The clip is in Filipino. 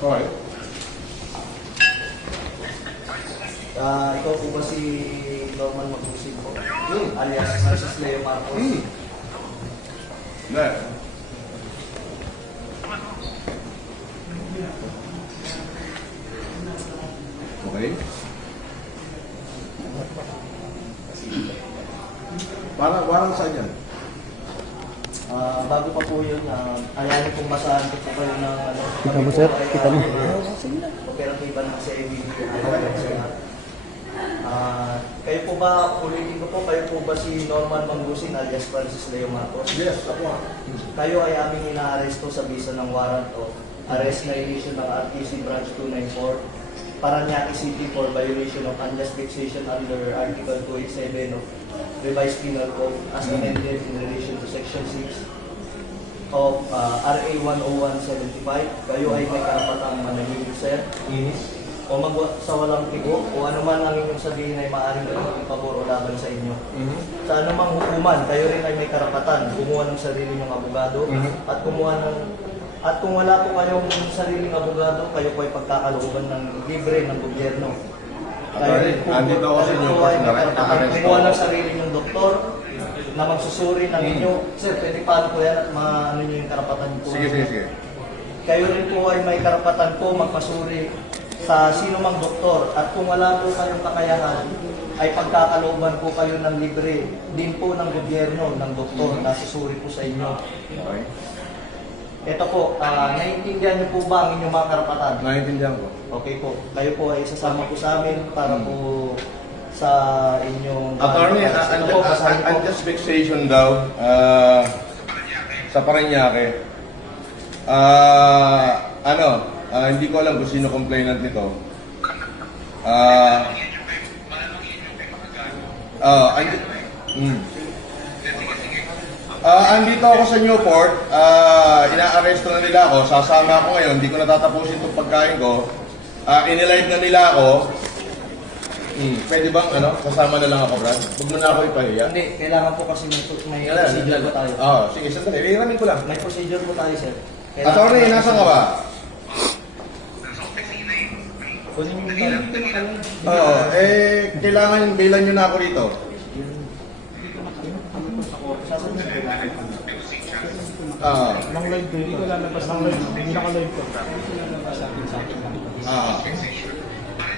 Okay. Ikaw po ba si Norman Magusig po? Alias Francis Leo Marcos? Hindi. Okay. Parang saan yan? Bago pa po yun, ayanin pong basahan ko po kayo ng ano. Kita mo, sir? Kita mo? Operatiba ng CIVD. Kayo po ba, ulitin ko po, kayo po ba si Norman Mangusing alias Francis Leo Marcos? Yes, ako. Kayo ay aming inaaresto sa bisa ng warrant of arrest na issue ng RTC Branch 294 Parañaque City for violation of unjust fixation under Article 287 of Revised Penal Code as amended in relation to Section 6 of RA 10175. Kayo ay may karapatang manahimik, sir. O sa walang tigo, o anuman ang inyong sabihin ay maaaring gawin pabor o laban sa inyo. Sa anumang hukuman, kayo rin ay may karapatan kumuha ng sarili ng abogado at kung wala po kayong sariling abogado, kayo po ay pagkakalooban ng libre ng gobyerno. Kayo rin po ay may karapatan kumuha ng sarili ng doktor na magsusuri ng inyo. Sir, pwede paano po yan at maano nyo yung karapatan po? Sige. Kayo rin po ay may karapatan po magpasuri sa sino mang doktor at kung wala po kayong kakayahan ay pagkakalooban po kayo ng libre din po ng gobyerno ng doktor na susuri po sa inyo. Okay. Ito po, naiintindihan niyo po ba ang inyong mga karapatan? Naiintindihan ko. Okay po, kayo po ay sasama po sa amin para po sa inyong... Attorney, ito po, basahin po. unjust fixation daw sa Parañaque. Hindi ko alam kung sino complainant nito. Andito ako sa Newport, ina-arresto na nila ako, sasama ako ngayon, hindi ko natatapusin itong pagkain ko. Inilive na nila ako. Pwede bang sasama na lang ako, Brad? Huwag mo na ako ipahiya. Hindi, kailangan po kasi may procedure po tayo. Sige, sandali. Hiramin ko lang. May procedure po tayo, sir. Attorney, nasa ka ba? Kailangan bilan nyo na ako dito. Nang live ko, hindi ko lalabas ng live. Hindi naka-live ko.